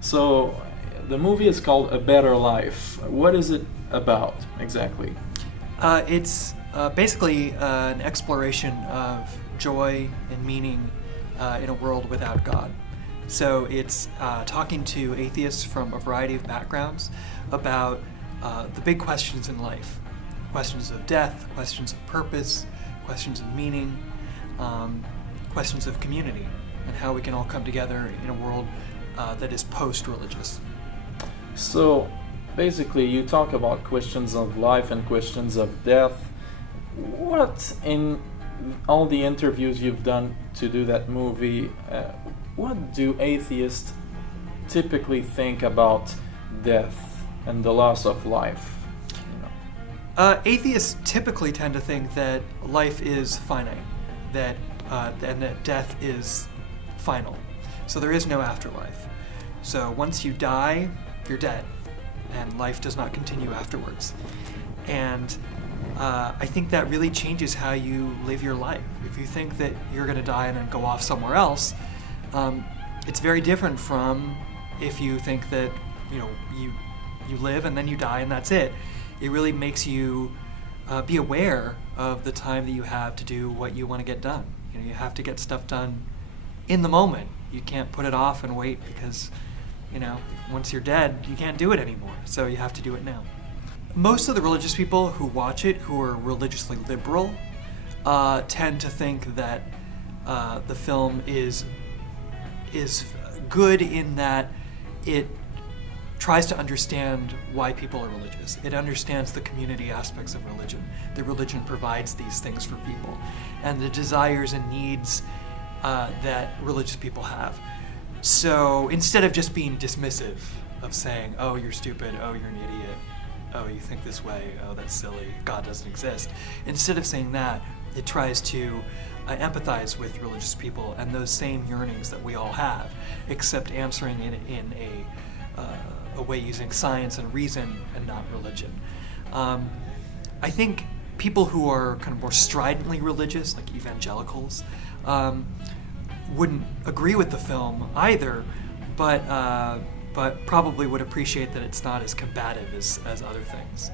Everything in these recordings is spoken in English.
So, the movie is called A Better Life. What is it about exactly? It's basically an exploration of joy and meaning in a world without God. So it's talking to atheists from a variety of backgrounds about the big questions in life. Questions of death, questions of purpose, questions of meaning, questions of community, and how we can all come together in a world that is post-religious. So, basically, you talk about questions of life and questions of death. What, in all the interviews you've done to do that movie, what do atheists typically think about death and the loss of life? Atheists typically tend to think that life is finite, and that death is final. So there is no afterlife. So once you die, you're dead, and life does not continue afterwards. And I think that really changes how you live your life. If you think that you're going to die and then go off somewhere else, it's very different from if you think that you live and then you die and that's it. It really makes you be aware of the time that you have to do what you want to get done. You have to get stuff done in the moment. You can't put it off and wait because, once you're dead, you can't do it anymore. So you have to do it now. Most of the religious people who watch it, who are religiously liberal, tend to think that the film is good in that it tries to understand why people are religious. It understands the community aspects of religion. The religion provides these things for people, and the desires and needs that religious people have. So instead of just being dismissive of saying, oh, you're stupid, oh, you're an idiot, oh, you think this way, oh, that's silly, God doesn't exist. Instead of saying that, it tries to empathize with religious people and those same yearnings that we all have, except answering in a way using science and reason and not religion. I think people who are kind of more stridently religious, like evangelicals, wouldn't agree with the film either, but probably would appreciate that it's not as combative as other things.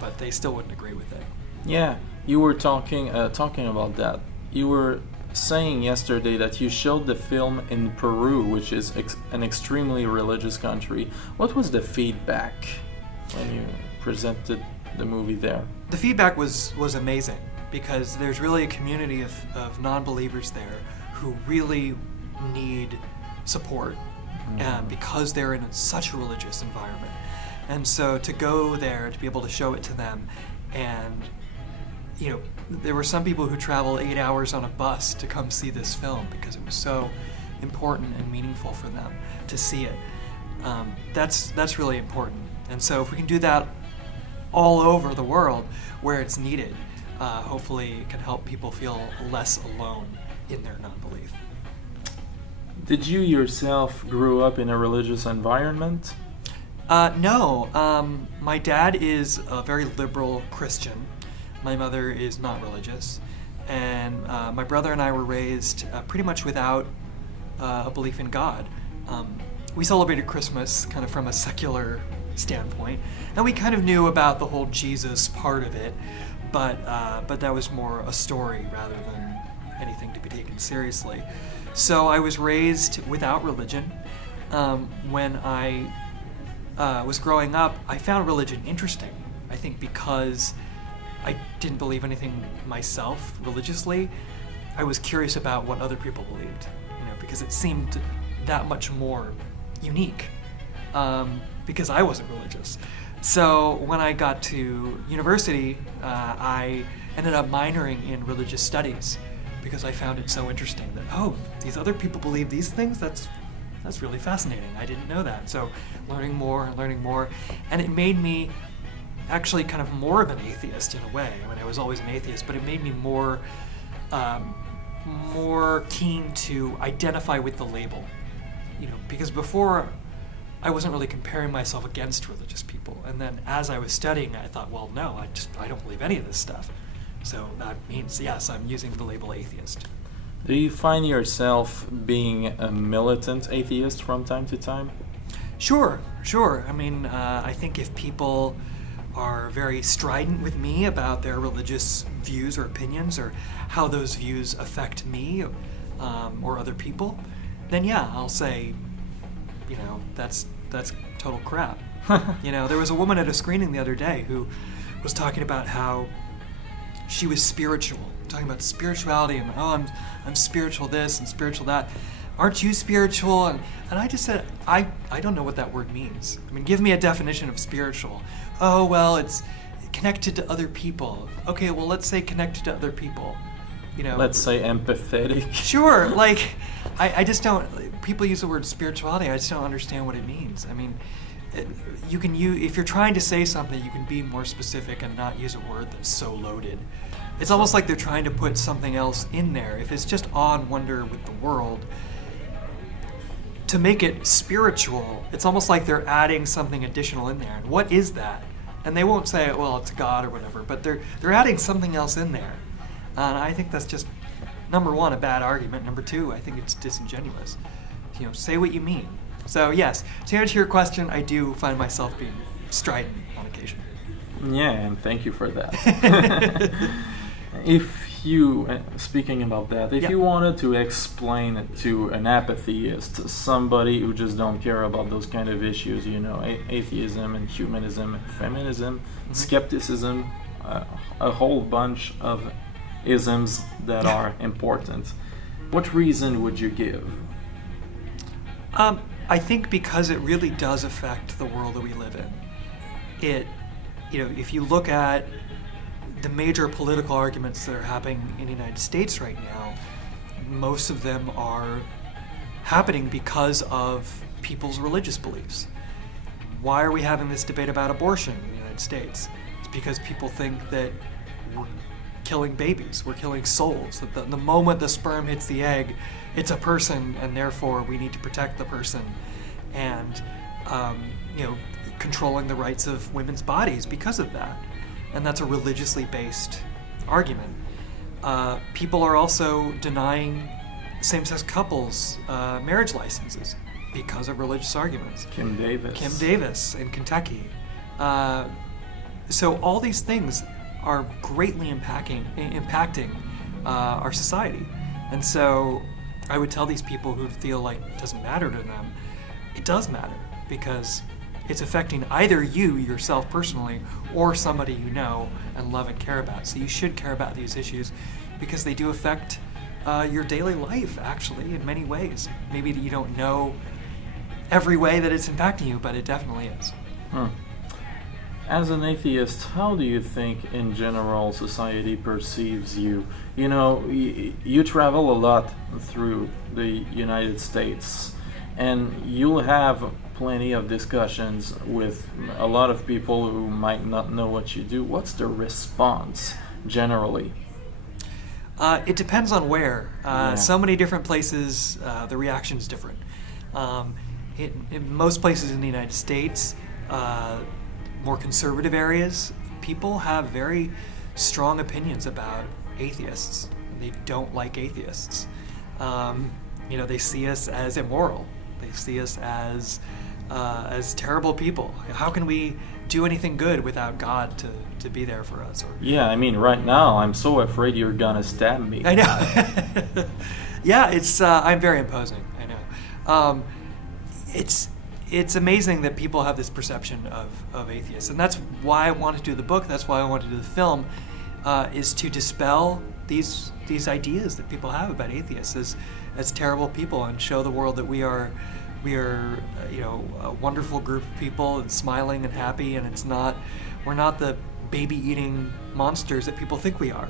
But they still wouldn't agree with it. Yeah, you were talking about that. You were saying yesterday that you showed the film in Peru, which is an extremely religious country. What was the feedback when you presented the movie there? The feedback was amazing because there's really a community of non-believers there who really need support because they're in such a religious environment. And so to go there, to be able to show it to them, and there were some people who traveled 8 hours on a bus to come see this film because it was so important and meaningful for them to see it. That's really important. And so if we can do that all over the world where it's needed, hopefully it can help people feel less alone in their non-belief. Did you yourself grow up in a religious environment? No. My dad is a very liberal Christian. My mother is not religious. And my brother and I were raised pretty much without a belief in God. We celebrated Christmas kind of from a secular standpoint, and we kind of knew about the whole Jesus part of it, but that was more a story rather than anything to be taken seriously. So I was raised without religion. When I was growing up, I found religion interesting. I think because I didn't believe anything myself religiously, I was curious about what other people believed, because it seemed that much more unique, because I wasn't religious. So when I got to university, I ended up minoring in religious studies because I found it so interesting that, these other people believe these things? That's really fascinating. I didn't know that. So learning more, and it made me actually kind of more of an atheist in a way. I mean, I was always an atheist, but it made me more keen to identify with the label, because before I wasn't really comparing myself against religious people. And then as I was studying, I thought, well, no, I don't believe any of this stuff. So that means, yes, I'm using the label atheist. Do you find yourself being a militant atheist from time to time? Sure. I mean, I think if people are very strident with me about their religious views or opinions or how those views affect me or other people, then yeah, I'll say, that's total crap. There was a woman at a screening the other day who was talking about how she was spiritual, talking about spirituality and I'm spiritual this and spiritual that. Aren't you spiritual? And I just said, I don't know what that word means. I mean, give me a definition of spiritual. Oh, well, it's connected to other people. Okay, well, let's say connected to other people. Let's say empathetic. Sure, I just don't, people use the word spirituality, I just don't understand what it means. I mean, if you're trying to say something, you can be more specific and not use a word that's so loaded. It's almost like they're trying to put something else in there. If it's just awe and wonder with the world, to make it spiritual, it's almost like they're adding something additional in there. And what is that? And they won't say, well, it's God or whatever, but they're adding something else in there. And I think that's just, number one, a bad argument. Number two, I think it's disingenuous. Say what you mean. So yes, to answer your question, I do find myself being strident on occasion. Yeah, and thank you for that. Speaking about that, if you wanted to explain it to an atheist, somebody who just don't care about those kind of issues, atheism and humanism and feminism, skepticism, a whole bunch of isms that are important, what reason would you give? I think because it really does affect the world that we live in. If you look at the major political arguments that are happening in the United States right now, most of them are happening because of people's religious beliefs. Why are we having this debate about abortion in the United States? It's because people think that we're killing babies, we're killing souls, that the moment the sperm hits the egg, it's a person, and therefore we need to protect the person, and controlling the rights of women's bodies because of that. And that's a religiously based argument. People are also denying same-sex couples marriage licenses because of religious arguments. Kim Davis in Kentucky. So all these things are greatly impacting our society. And so I would tell these people who feel like it doesn't matter to them, it does matter, because it's affecting either you, yourself personally, or somebody you know and love and care about. So you should care about these issues because they do affect your daily life, actually, in many ways. Maybe you don't know every way that it's impacting you, but it definitely is. As an atheist, how do you think, in general, society perceives you? You travel a lot through the United States, and you'll have plenty of discussions with a lot of people who might not know what you do. What's the response, generally? It depends on where. So many different places, the reaction is different. In most places in the United States, more conservative areas, people have very strong opinions about atheists. They don't like atheists. They see us as immoral. They see us as terrible people. How can we do anything good without God to be there for us? Right now I'm so afraid you're gonna stab me. I know. Yeah, it's I'm very imposing. I know. It's amazing that people have this perception of atheists, and that's why I want to do the book. That's why I want to do the film, is to dispel these ideas that people have about atheists as terrible people, and show the world that we are a wonderful group of people, and smiling and happy, and we're not the baby-eating monsters that people think we are.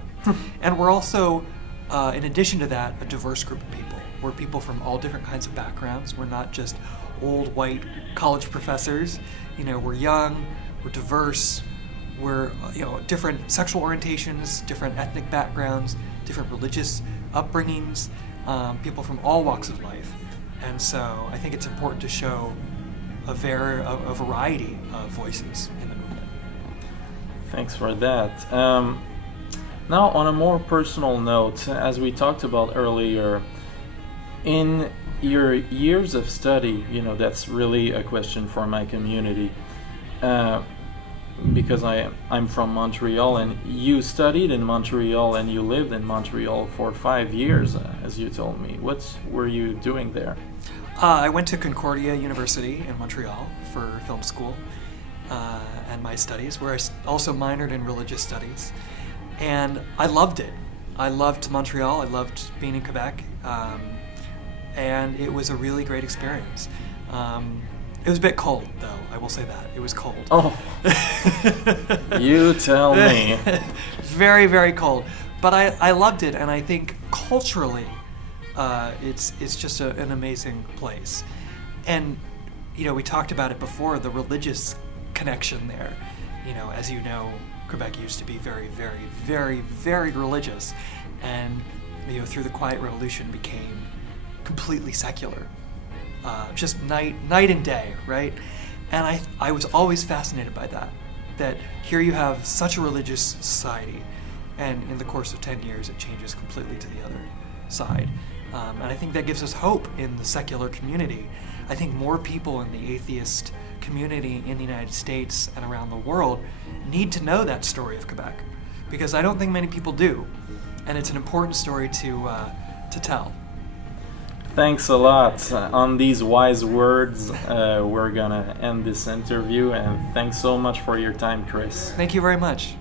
And we're also, in addition to that, a diverse group of people. We're people from all different kinds of backgrounds. We're not just old white college professors. We're young, we're diverse, we're different sexual orientations, different ethnic backgrounds, different religious upbringings, people from all walks of life. And so I think it's important to show a variety of voices in the movement. Thanks for that. Now, on a more personal note, as we talked about earlier, in your years of study, that's really a question for my community. Because I'm from Montreal, and you studied in Montreal and you lived in Montreal for 5 years, as you told me. What were you doing there? I went to Concordia University in Montreal for film school and my studies, where I also minored in religious studies. And I loved it. I loved Montreal. I loved being in Quebec. And it was a really great experience. It was a bit cold, though. I will say that. It was cold. Oh, you tell me. Very, very cold. But I loved it, and I think culturally, it's just an amazing place. And, we talked about it before, the religious connection there. As you know, Quebec used to be very, very, very, very religious. And, through the Quiet Revolution became completely secular. Just night and day, right? And I was always fascinated by that here you have such a religious society, and in the course of 10 years it changes completely to the other side. And I think that gives us hope in the secular community. I think more people in the atheist community in the United States and around the world need to know that story of Quebec, because I don't think many people do, and it's an important story to tell. Thanks a lot. On these wise words, we're gonna end this interview, and thanks so much for your time, Chris. Thank you very much.